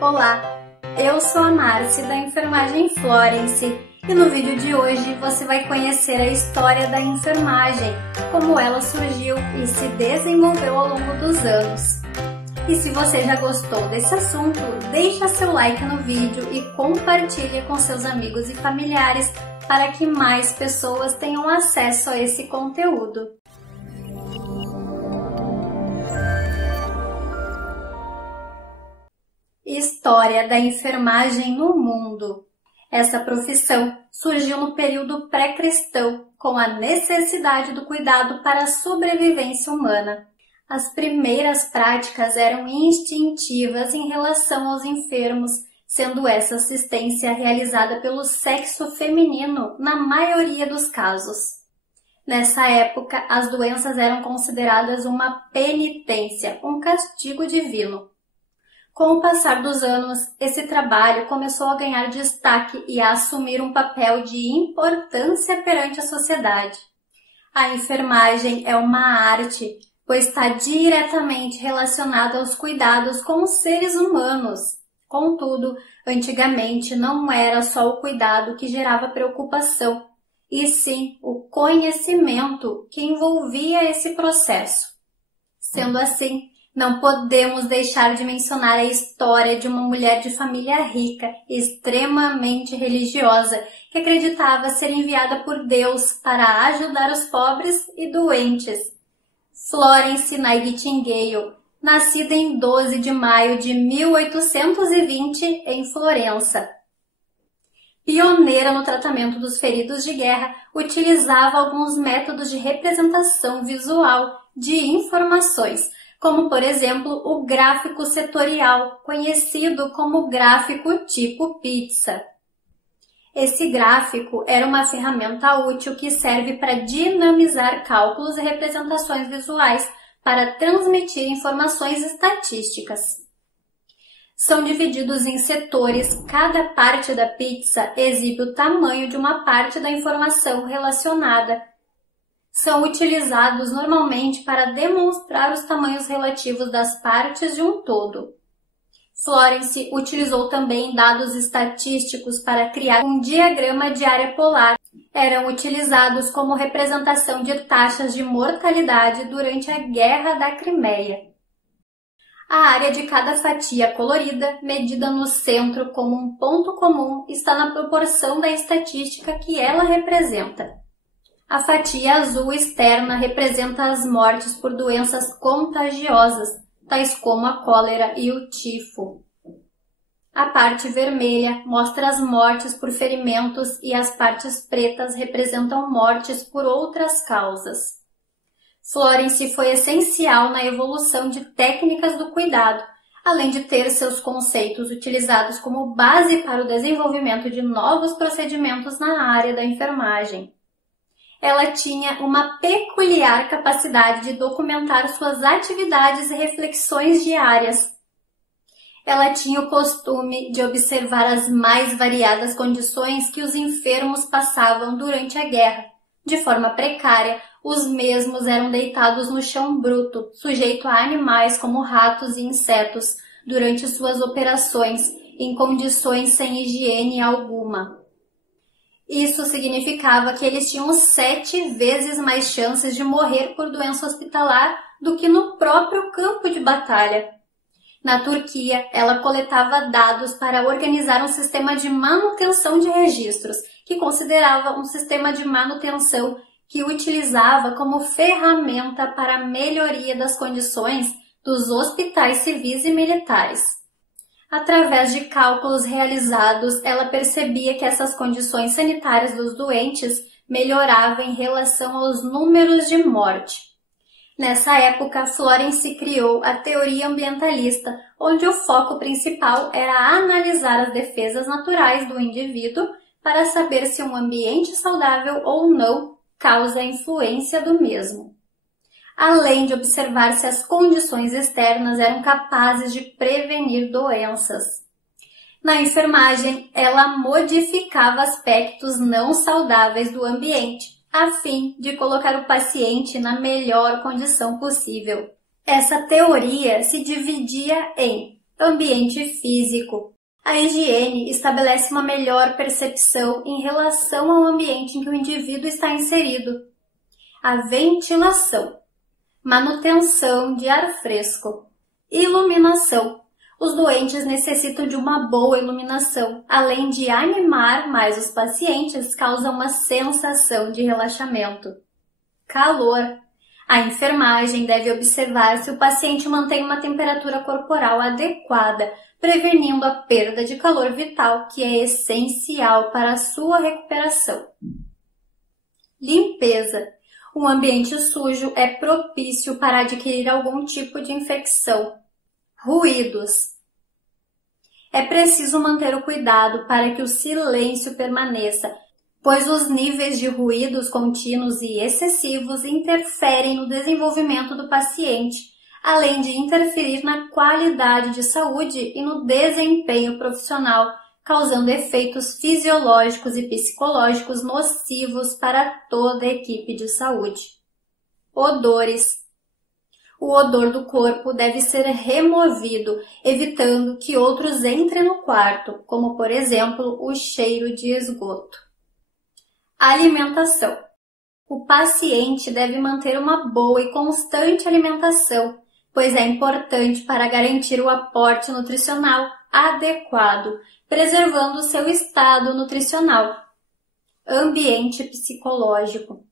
Olá, eu sou a Márcia da Enfermagem Florence e no vídeo de hoje você vai conhecer a história da enfermagem, como ela surgiu e se desenvolveu ao longo dos anos. E se você já gostou desse assunto, deixa seu like no vídeo e compartilhe com seus amigos e familiares para que mais pessoas tenham acesso a esse conteúdo. História da enfermagem no mundo. Essa profissão surgiu no período pré-cristão, com a necessidade do cuidado para a sobrevivência humana. As primeiras práticas eram instintivas em relação aos enfermos, sendo essa assistência realizada pelo sexo feminino na maioria dos casos. Nessa época, as doenças eram consideradas uma penitência, um castigo divino. Com o passar dos anos, esse trabalho começou a ganhar destaque e a assumir um papel de importância perante a sociedade. A enfermagem é uma arte, pois está diretamente relacionada aos cuidados com os seres humanos. Contudo, antigamente não era só o cuidado que gerava preocupação, e sim o conhecimento que envolvia esse processo. Sendo assim, não podemos deixar de mencionar a história de uma mulher de família rica, extremamente religiosa, que acreditava ser enviada por Deus para ajudar os pobres e doentes. Florence Nightingale, nascida em 12 de maio de 1820 em Florença. Pioneira no tratamento dos feridos de guerra, utilizava alguns métodos de representação visual de informações, como, por exemplo, o gráfico setorial, conhecido como gráfico tipo pizza. Esse gráfico era uma ferramenta útil que serve para dinamizar cálculos e representações visuais para transmitir informações estatísticas. São divididos em setores, cada parte da pizza exibe o tamanho de uma parte da informação relacionada. São utilizados normalmente para demonstrar os tamanhos relativos das partes de um todo. Florence utilizou também dados estatísticos para criar um diagrama de área polar. Eram utilizados como representação de taxas de mortalidade durante a Guerra da Crimeia. A área de cada fatia colorida, medida no centro como um ponto comum, está na proporção da estatística que ela representa. A fatia azul externa representa as mortes por doenças contagiosas, tais como a cólera e o tifo. A parte vermelha mostra as mortes por ferimentos e as partes pretas representam mortes por outras causas. Florence foi essencial na evolução de técnicas do cuidado, além de ter seus conceitos utilizados como base para o desenvolvimento de novos procedimentos na área da enfermagem. Ela tinha uma peculiar capacidade de documentar suas atividades e reflexões diárias. Ela tinha o costume de observar as mais variadas condições que os enfermos passavam durante a guerra. De forma precária, os mesmos eram deitados no chão bruto, sujeito a animais como ratos e insetos, durante suas operações, em condições sem higiene alguma. Isso significava que eles tinham 7 vezes mais chances de morrer por doença hospitalar do que no próprio campo de batalha. Na Turquia, ela coletava dados para organizar um sistema de manutenção de registros, que considerava um sistema de manutenção que utilizava como ferramenta para a melhoria das condições dos hospitais civis e militares. Através de cálculos realizados, ela percebia que essas condições sanitárias dos doentes melhoravam em relação aos números de morte. Nessa época, Florence criou a teoria ambientalista, onde o foco principal era analisar as defesas naturais do indivíduo para saber se um ambiente saudável ou não causa a influência do mesmo. Além de observar se as condições externas eram capazes de prevenir doenças. Na enfermagem, ela modificava aspectos não saudáveis do ambiente, a fim de colocar o paciente na melhor condição possível. Essa teoria se dividia em Ambiente físico. A higiene estabelece uma melhor percepção em relação ao ambiente em que o indivíduo está inserido. A ventilação. Manutenção de ar fresco. Iluminação. Os doentes necessitam de uma boa iluminação, além de animar mais os pacientes, causa uma sensação de relaxamento. Calor. A enfermagem deve observar se o paciente mantém uma temperatura corporal adequada, prevenindo a perda de calor vital, que é essencial para a sua recuperação. Limpeza. Um ambiente sujo é propício para adquirir algum tipo de infecção. Ruídos. É preciso manter o cuidado para que o silêncio permaneça, pois os níveis de ruídos contínuos e excessivos interferem no desenvolvimento do paciente, além de interferir na qualidade de saúde e no desempenho profissional, causando efeitos fisiológicos e psicológicos nocivos para toda a equipe de saúde. Odores. O odor do corpo deve ser removido, evitando que outros entrem no quarto, como por exemplo o cheiro de esgoto. Alimentação. O paciente deve manter uma boa e constante alimentação, pois é importante para garantir o aporte nutricional adequado, preservando seu estado nutricional. Ambiente psicológico.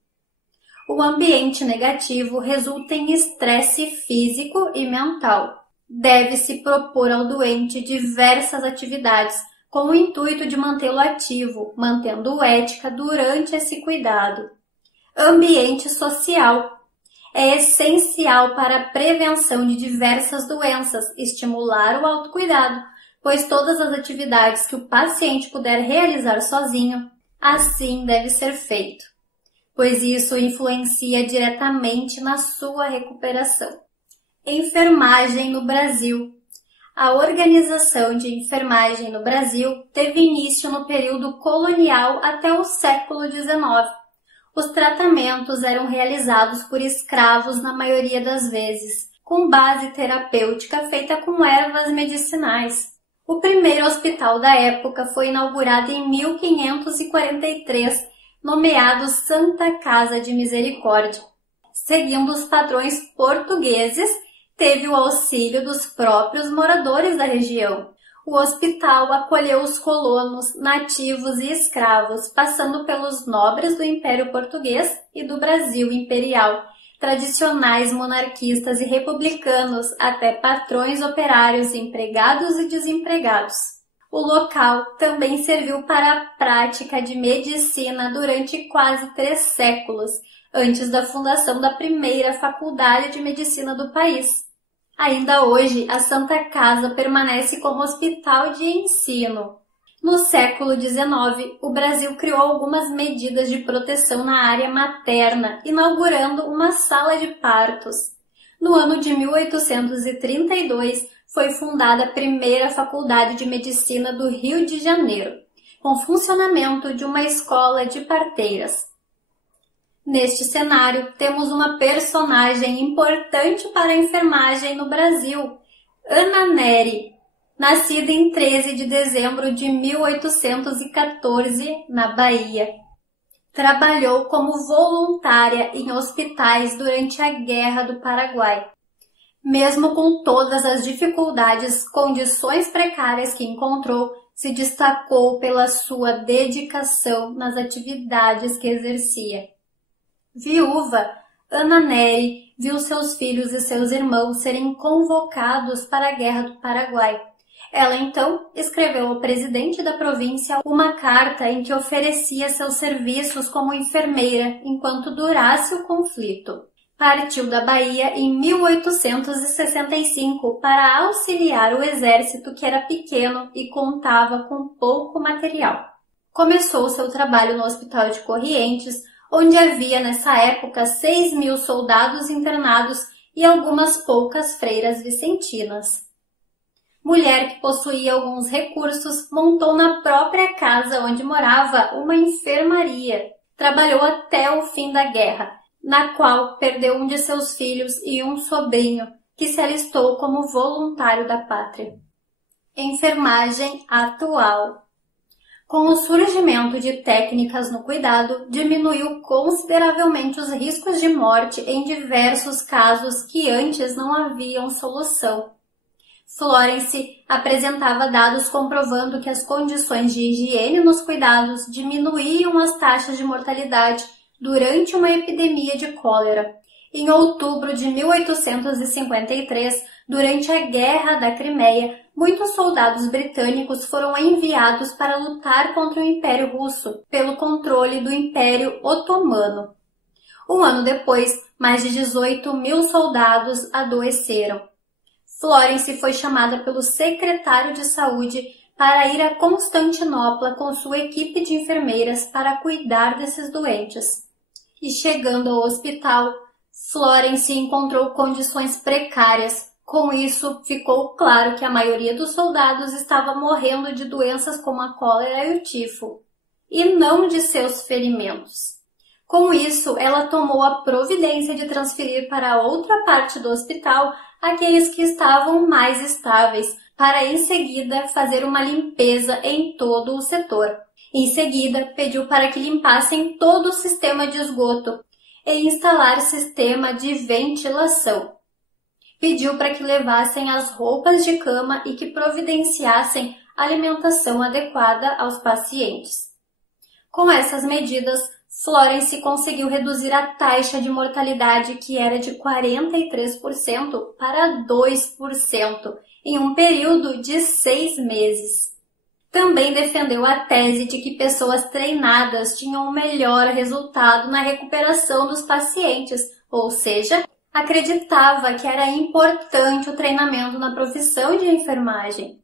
O ambiente negativo resulta em estresse físico e mental. Deve-se propor ao doente diversas atividades com o intuito de mantê-lo ativo, mantendo ética durante esse cuidado. Ambiente social. É essencial para a prevenção de diversas doenças, estimular o autocuidado, pois todas as atividades que o paciente puder realizar sozinho, assim deve ser feito, pois isso influencia diretamente na sua recuperação. Enfermagem no Brasil. A organização de enfermagem no Brasil teve início no período colonial até o século XIX. Os tratamentos eram realizados por escravos na maioria das vezes, com base terapêutica feita com ervas medicinais. O primeiro hospital da época foi inaugurado em 1543, nomeado Santa Casa de Misericórdia. Seguindo os padrões portugueses, teve o auxílio dos próprios moradores da região. O hospital acolheu os colonos, nativos e escravos, passando pelos nobres do Império Português e do Brasil Imperial, tradicionais monarquistas e republicanos, até patrões operários, empregados e desempregados. O local também serviu para a prática de medicina durante quase 3 séculos, antes da fundação da primeira faculdade de medicina do país. Ainda hoje, a Santa Casa permanece como hospital de ensino. No século XIX, o Brasil criou algumas medidas de proteção na área materna, inaugurando uma sala de partos. No ano de 1832, foi fundada a primeira faculdade de medicina do Rio de Janeiro, com funcionamento de uma escola de parteiras. Neste cenário, temos uma personagem importante para a enfermagem no Brasil, Ana Nery, nascida em 13 de dezembro de 1814, na Bahia. Trabalhou como voluntária em hospitais durante a Guerra do Paraguai. Mesmo com todas as dificuldades, condições precárias que encontrou, se destacou pela sua dedicação nas atividades que exercia. Viúva, Ana Nery viu seus filhos e seus irmãos serem convocados para a Guerra do Paraguai. Ela então escreveu ao presidente da província uma carta em que oferecia seus serviços como enfermeira enquanto durasse o conflito. Partiu da Bahia em 1865 para auxiliar o exército, que era pequeno e contava com pouco material. Começou seu trabalho no Hospital de Corrientes, onde havia nessa época 6.000 soldados internados e algumas poucas freiras vicentinas. Mulher que possuía alguns recursos, montou na própria casa onde morava uma enfermaria. Trabalhou até o fim da guerra, na qual perdeu um de seus filhos e um sobrinho, que se alistou como voluntário da pátria. Enfermagem atual. Com o surgimento de técnicas no cuidado, diminuiu consideravelmente os riscos de morte em diversos casos que antes não haviam solução. Florence apresentava dados comprovando que as condições de higiene nos cuidados diminuíam as taxas de mortalidade durante uma epidemia de cólera. Em outubro de 1853, durante a Guerra da Crimeia, muitos soldados britânicos foram enviados para lutar contra o Império Russo pelo controle do Império Otomano. Um ano depois, mais de 18.000 soldados adoeceram. Florence foi chamada pelo secretário de saúde para ir a Constantinopla com sua equipe de enfermeiras para cuidar desses doentes. E chegando ao hospital, Florence encontrou condições precárias. Com isso, ficou claro que a maioria dos soldados estava morrendo de doenças como a cólera e o tifo, e não de seus ferimentos. Com isso, ela tomou a providência de transferir para outra parte do hospital aqueles que estavam mais estáveis, para em seguida fazer uma limpeza em todo o setor. Em seguida, pediu para que limpassem todo o sistema de esgoto e instalar sistema de ventilação. Pediu para que levassem as roupas de cama e que providenciassem alimentação adequada aos pacientes. Com essas medidas, Florence conseguiu reduzir a taxa de mortalidade, que era de 43%, para 2% em um período de 6 meses. Também defendeu a tese de que pessoas treinadas tinham um melhor resultado na recuperação dos pacientes, ou seja, acreditava que era importante o treinamento na profissão de enfermagem.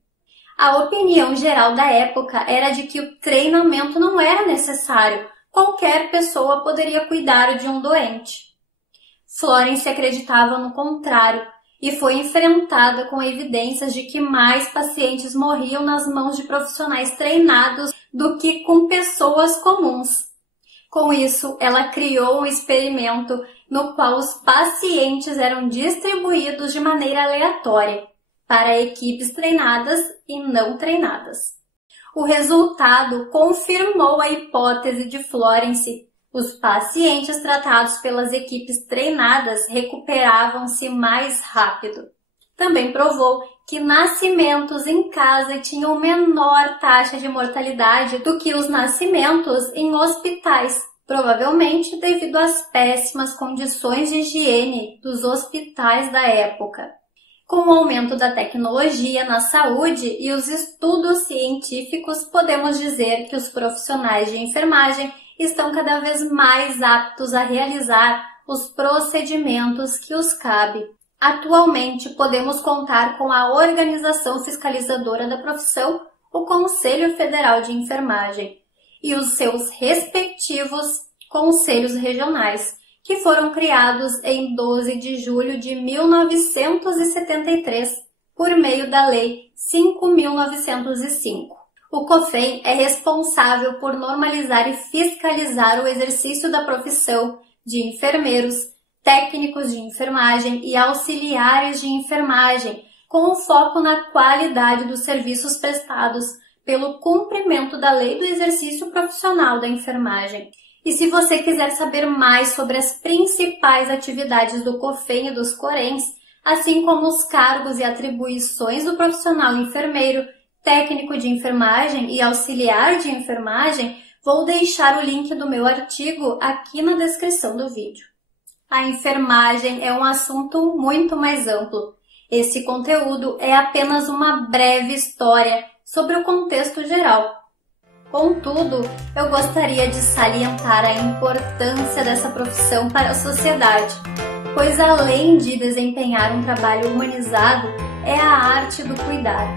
A opinião geral da época era de que o treinamento não era necessário, qualquer pessoa poderia cuidar de um doente. Florence acreditava no contrário e foi enfrentada com evidências de que mais pacientes morriam nas mãos de profissionais treinados do que com pessoas comuns. Com isso, ela criou um experimento no qual os pacientes eram distribuídos de maneira aleatória para equipes treinadas e não treinadas. O resultado confirmou a hipótese de Florence. Os pacientes tratados pelas equipes treinadas recuperavam-se mais rápido. Também provou que nascimentos em casa tinham menor taxa de mortalidade do que os nascimentos em hospitais, provavelmente devido às péssimas condições de higiene dos hospitais da época. Com o aumento da tecnologia na saúde e os estudos científicos, podemos dizer que os profissionais de enfermagem estão cada vez mais aptos a realizar os procedimentos que os cabe. Atualmente, podemos contar com a organização fiscalizadora da profissão, o Conselho Federal de Enfermagem, e os seus respectivos conselhos regionais, que foram criados em 12 de julho de 1973, por meio da Lei 5.905. O COFEN é responsável por normalizar e fiscalizar o exercício da profissão de enfermeiros, técnicos de enfermagem e auxiliares de enfermagem, com o foco na qualidade dos serviços prestados pelo cumprimento da Lei do Exercício Profissional da Enfermagem. E se você quiser saber mais sobre as principais atividades do COFEN e dos CORENs, assim como os cargos e atribuições do profissional enfermeiro, técnico de enfermagem e auxiliar de enfermagem, vou deixar o link do meu artigo aqui na descrição do vídeo. A enfermagem é um assunto muito mais amplo. Esse conteúdo é apenas uma breve história sobre o contexto geral. Contudo, eu gostaria de salientar a importância dessa profissão para a sociedade, pois além de desempenhar um trabalho humanizado, é a arte do cuidar.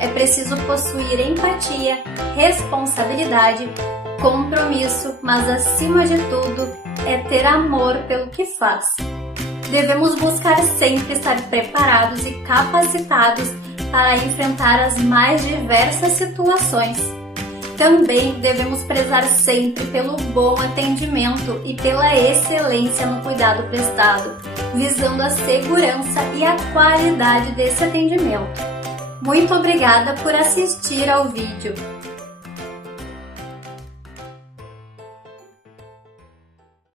É preciso possuir empatia, responsabilidade, compromisso, mas acima de tudo, é ter amor pelo que faz. Devemos buscar sempre estar preparados e capacitados para enfrentar as mais diversas situações. Também devemos prezar sempre pelo bom atendimento e pela excelência no cuidado prestado, visando a segurança e a qualidade desse atendimento. Muito obrigada por assistir ao vídeo.